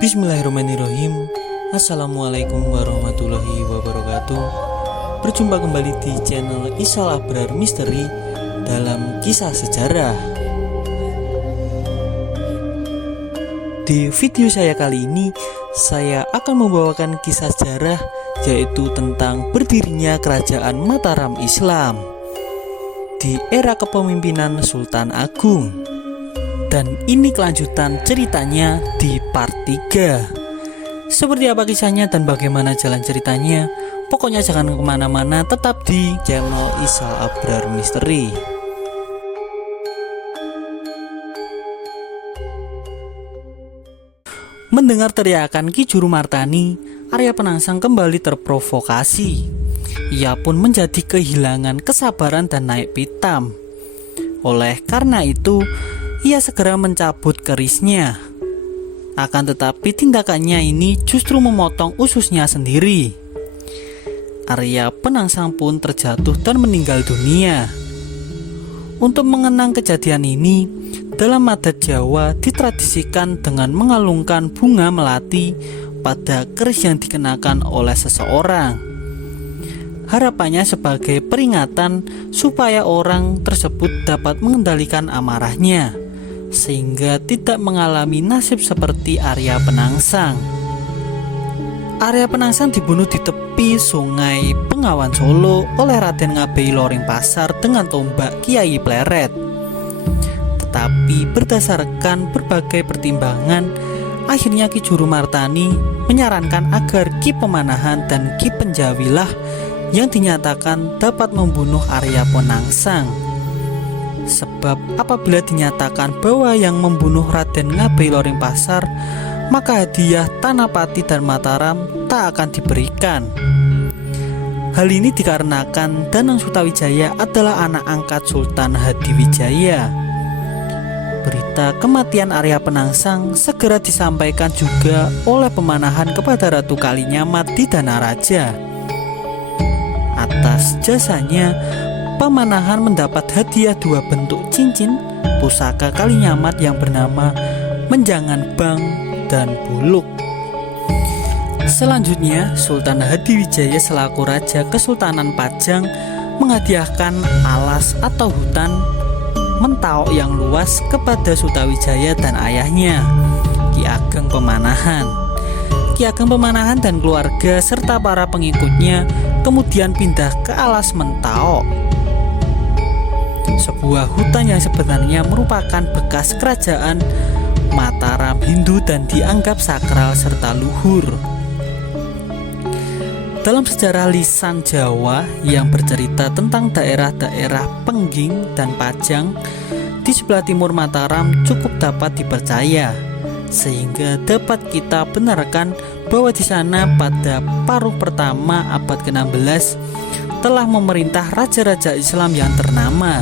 Bismillahirrahmanirrahim. Assalamualaikum warahmatullahi wabarakatuh. Berjumpa kembali di channel Isal Abrar Misteri dalam kisah sejarah. Di video saya kali ini, saya akan membawakan kisah sejarah, yaitu tentang berdirinya Kerajaan Mataram Islam di era kepemimpinan Sultan Agung. Dan ini kelanjutan ceritanya di part 3. Seperti apa kisahnya dan bagaimana jalan ceritanya, pokoknya jangan kemana-mana, tetap di channel Isal Abrar Misteri. Mendengar teriakan Ki Juru Martani, Arya Penangsang kembali terprovokasi. Ia pun menjadi kehilangan kesabaran dan naik pitam. Oleh karena itu, ia segera mencabut kerisnya. Akan tetapi tindakannya ini justru memotong ususnya sendiri. Arya Penangsang pun terjatuh dan meninggal dunia. Untuk mengenang kejadian ini, dalam adat Jawa ditradisikan dengan mengalungkan bunga melati pada keris yang dikenakan oleh seseorang. Harapannya sebagai peringatan supaya orang tersebut dapat mengendalikan amarahnya, sehingga tidak mengalami nasib seperti Arya Penangsang. Arya Penangsang dibunuh di tepi sungai Bengawan Solo oleh Raden Ngabei Loring Pasar dengan tombak Kiai Pleret. Tetapi berdasarkan berbagai pertimbangan, akhirnya Ki Juru Martani menyarankan agar Ki Pemanahan dan Ki Penjawilah yang dinyatakan dapat membunuh Arya Penangsang. Sebab apabila dinyatakan bahwa yang membunuh Raden Ngabei Loring Pasar, maka hadiah Tanapati dan Mataram tak akan diberikan. Hal ini dikarenakan Danang Sutawijaya adalah anak angkat Sultan Hadiwijaya. Berita kematian Arya Penangsang segera disampaikan juga oleh Pemanahan kepada Ratu Kalinyamat di Danaraja. Atas jasanya, Pemanahan mendapat hadiah 2 bentuk cincin pusaka Kalinyamat yang bernama Menjangan Bang dan Buluk. Selanjutnya, Sultan Hadiwijaya selaku Raja Kesultanan Pajang menghadiahkan alas atau hutan Mentau yang luas kepada Sutawijaya dan ayahnya, Ki Ageng Pemanahan. Ki Ageng Pemanahan dan keluarga serta para pengikutnya kemudian pindah ke alas Mentau, sebuah hutan yang sebenarnya merupakan bekas kerajaan Mataram Hindu dan dianggap sakral serta luhur. Dalam sejarah lisan Jawa yang bercerita tentang daerah-daerah Pengging dan Pajang di sebelah timur Mataram cukup dapat dipercaya, sehingga dapat kita benarkan bahwa di sana pada paruh pertama abad ke-16 telah memerintah raja-raja Islam yang ternama.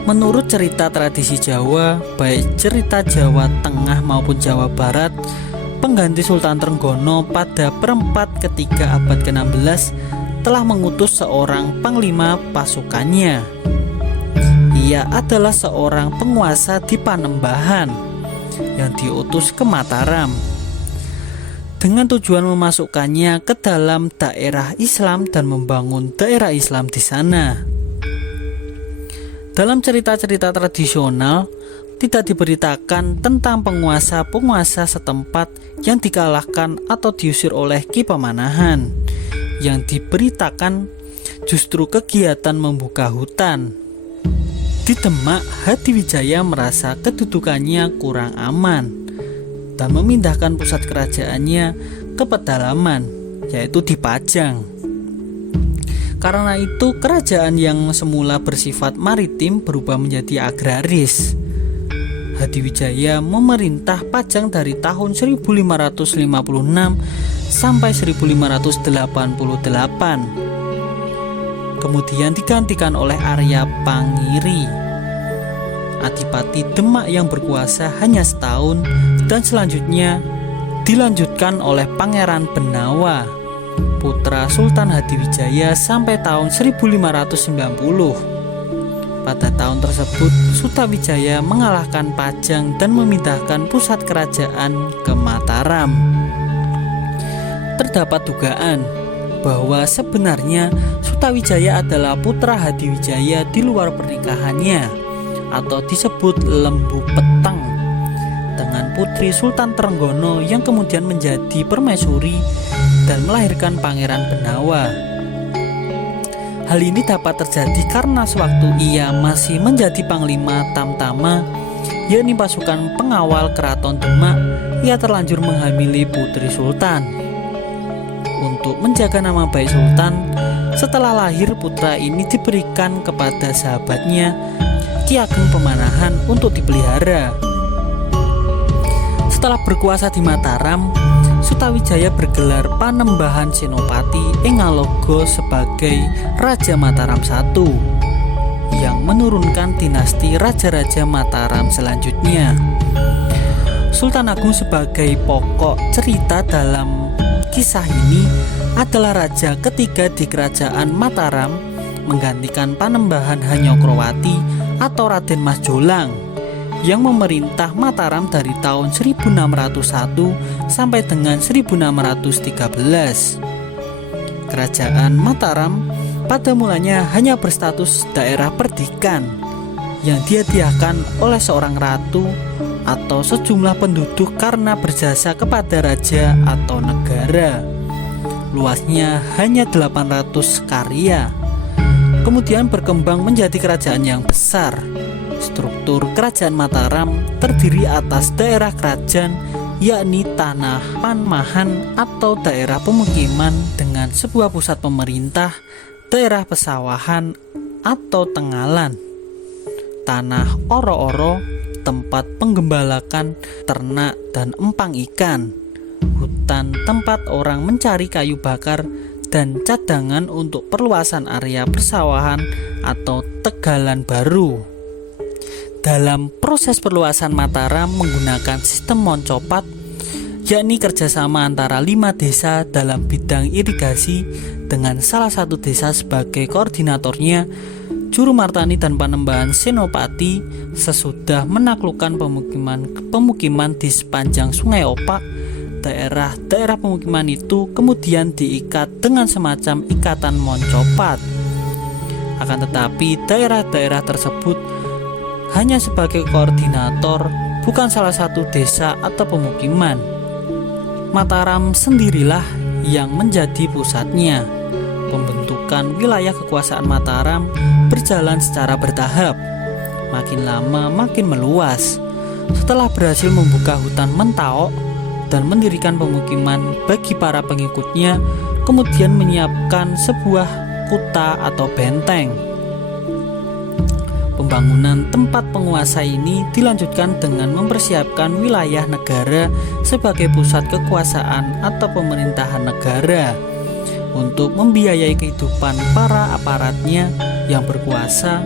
Menurut cerita tradisi Jawa, baik cerita Jawa Tengah maupun Jawa Barat, pengganti Sultan Trenggono pada perempat ketiga abad ke-16 telah mengutus seorang panglima pasukannya. Ia adalah seorang penguasa di Panembahan yang diutus ke Mataram dengan tujuan memasukkannya ke dalam daerah Islam dan membangun daerah Islam di sana. Dalam cerita-cerita tradisional, tidak diberitakan tentang penguasa-penguasa setempat yang dikalahkan atau diusir oleh Ki Pemanahan. Yang diberitakan justru kegiatan membuka hutan. Di Demak, Hadiwijaya merasa kedudukannya kurang aman dan memindahkan pusat kerajaannya ke pedalaman, yaitu di Pajang. Karena itu, kerajaan yang semula bersifat maritim berubah menjadi agraris. Hadiwijaya memerintah Pajang dari tahun 1556 sampai 1588. Kemudian digantikan oleh Arya Pangiri, Adipati Demak yang berkuasa hanya setahun, dan selanjutnya dilanjutkan oleh Pangeran Benawa, putra Sultan Hadiwijaya sampai tahun 1590. Pada tahun tersebut, Sutawijaya mengalahkan Pajang dan memindahkan pusat kerajaan ke Mataram. Terdapat dugaan bahwa sebenarnya Sutawijaya adalah putra Hadiwijaya di luar pernikahannya, atau disebut Lembu Peteng, dengan putri Sultan Trenggono yang kemudian menjadi permaisuri dan melahirkan Pangeran Benawa. Hal ini dapat terjadi karena sewaktu ia masih menjadi Panglima Tamtama, yakni pasukan pengawal Keraton Demak, ia terlanjur menghamili putri Sultan. Untuk menjaga nama baik Sultan, setelah lahir putra ini diberikan kepada sahabatnya Ki Ageng Pemanahan untuk dipelihara. Setelah berkuasa di Mataram, Sutawijaya bergelar Panembahan Senopati ing Ngaloga sebagai Raja Mataram I, yang menurunkan dinasti Raja-Raja Mataram selanjutnya. Sultan Agung sebagai pokok cerita dalam kisah ini adalah raja ketiga di Kerajaan Mataram, menggantikan Panembahan Hanyokrowati atau Raden Mas Jolang, yang memerintah Mataram dari tahun 1601 sampai dengan 1613. Kerajaan Mataram pada mulanya hanya berstatus daerah perdikan yang dihadiahkan oleh seorang ratu atau sejumlah penduduk karena berjasa kepada raja atau negara. Luasnya hanya 800 karya. Kemudian berkembang menjadi kerajaan yang besar. Struktur Kerajaan Mataram terdiri atas daerah kerajaan, yakni tanah panmahan atau daerah pemukiman dengan sebuah pusat pemerintah, daerah pesawahan atau tengalan, tanah oro-oro, tempat penggembalakan ternak dan empang ikan, hutan tempat orang mencari kayu bakar, dan cadangan untuk perluasan area persawahan atau tegalan baru. Dalam proses perluasan Mataram menggunakan sistem moncopat, yakni kerjasama antara 5 desa dalam bidang irigasi dengan salah satu desa sebagai koordinatornya, Juru Martani dan Panembahan Senopati sesudah menaklukkan pemukiman di sepanjang Sungai Opak, daerah-daerah pemukiman itu kemudian diikat dengan semacam ikatan moncopat. Akan tetapi daerah-daerah tersebut hanya sebagai koordinator, bukan salah satu desa atau pemukiman. Mataram sendirilah yang menjadi pusatnya. Pembentukan wilayah kekuasaan Mataram berjalan secara bertahap, makin lama makin meluas. Setelah berhasil membuka hutan Mentaok dan mendirikan pemukiman bagi para pengikutnya, kemudian menyiapkan sebuah kuta atau benteng. Pembangunan tempat penguasa ini dilanjutkan dengan mempersiapkan wilayah negara sebagai pusat kekuasaan atau pemerintahan negara untuk membiayai kehidupan para aparatnya yang berkuasa,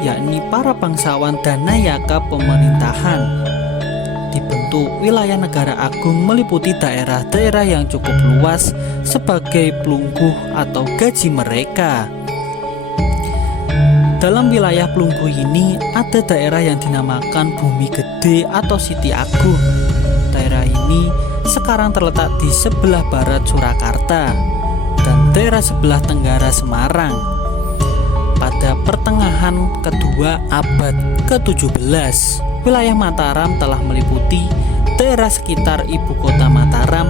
yakni para bangsawan dan nayaka pemerintahan. Dibentuk wilayah negara agung meliputi daerah-daerah yang cukup luas sebagai pelungguh atau gaji mereka. Dalam wilayah pelungguh ini ada daerah yang dinamakan Bumi Gede atau Siti Agung. Daerah ini sekarang terletak di sebelah barat Surakarta dan daerah sebelah tenggara Semarang. Pada pertengahan kedua abad ke-17, wilayah Mataram telah meliputi daerah sekitar ibu kota Mataram,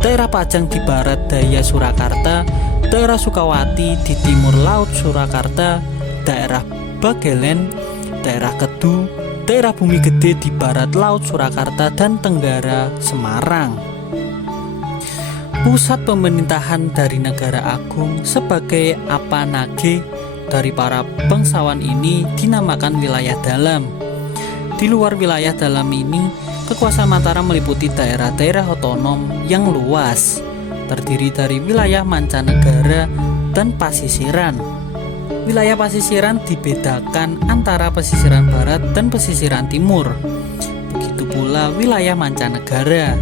daerah Pajang di barat daya Surakarta, daerah Sukawati di timur laut Surakarta, daerah Bagelen, daerah Kedu, daerah Bumi Gede di barat laut Surakarta dan tenggara Semarang. Pusat pemerintahan dari negara agung sebagai apanage dari para bangsawan ini dinamakan wilayah dalam. Di luar wilayah dalam ini, kekuasaan Mataram meliputi daerah-daerah otonom yang luas, terdiri dari wilayah mancanegara dan pasisiran. Wilayah pasisiran dibedakan antara pesisiran barat dan pesisiran timur. Begitu pula wilayah mancanegara.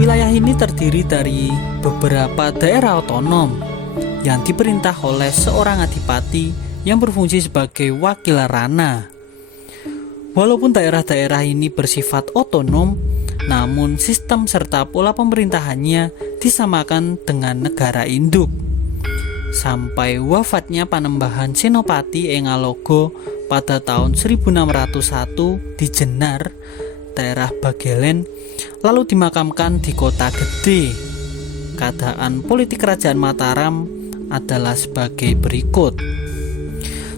Wilayah ini terdiri dari beberapa daerah otonom yang diperintah oleh seorang adipati yang berfungsi sebagai wakil Rana. Walaupun daerah-daerah ini bersifat otonom, namun sistem serta pola pemerintahannya disamakan dengan negara induk. Sampai wafatnya Panembahan Senopati Engalogo pada tahun 1601 di Jenar, daerah Bagelen, lalu dimakamkan di Kota Gede. Keadaan politik Kerajaan Mataram adalah sebagai berikut.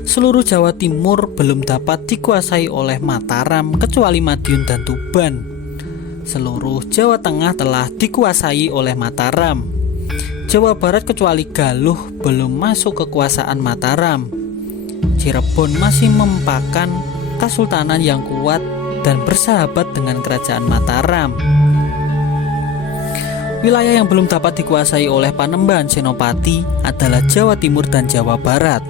Seluruh Jawa Timur belum dapat dikuasai oleh Mataram kecuali Madiun dan Tuban. Seluruh Jawa Tengah telah dikuasai oleh Mataram. Jawa Barat kecuali Galuh belum masuk kekuasaan Mataram. Cirebon masih mempakan kesultanan yang kuat dan bersahabat dengan kerajaan Mataram. Wilayah yang belum dapat dikuasai oleh Panembahan Senopati adalah Jawa Timur dan Jawa Barat.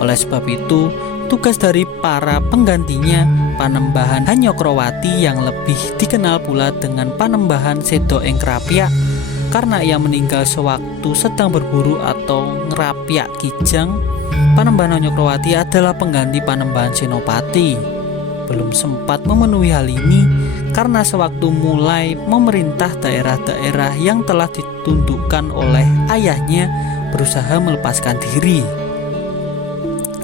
Oleh sebab itu, tugas dari para penggantinya Panembahan Hanyokrowati yang lebih dikenal pula dengan Panembahan Sedo ing Krapyak karena ia meninggal sewaktu sedang berburu atau ngerapyak kijang. Panembahan Hanyokrowati adalah pengganti Panembahan Senopati. Belum sempat memenuhi hal ini karena sewaktu mulai memerintah daerah-daerah yang telah ditundukkan oleh ayahnya berusaha melepaskan diri.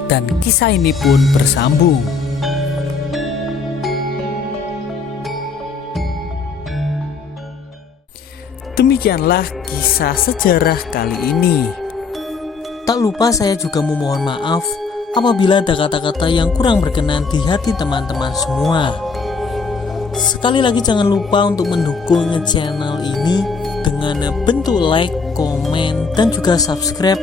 Dan kisah ini pun bersambung. Demikianlah kisah sejarah kali ini. Tak lupa saya juga memohon maaf apabila ada kata-kata yang kurang berkenan di hati teman-teman semua. Sekali lagi jangan lupa untuk mendukung channel ini dengan bentuk like, komen, dan juga subscribe.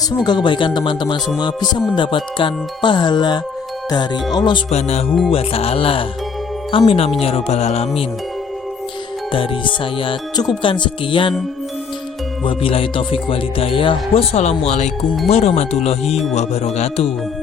Semoga kebaikan teman-teman semua bisa mendapatkan pahala dari Allah Subhanahu wa Ta'ala. Amin amin ya robbal alamin. Dari saya cukupkan sekian. Wabillahi taufiq wal hidayah. Wassalamualaikum warahmatullahi wabarakatuh.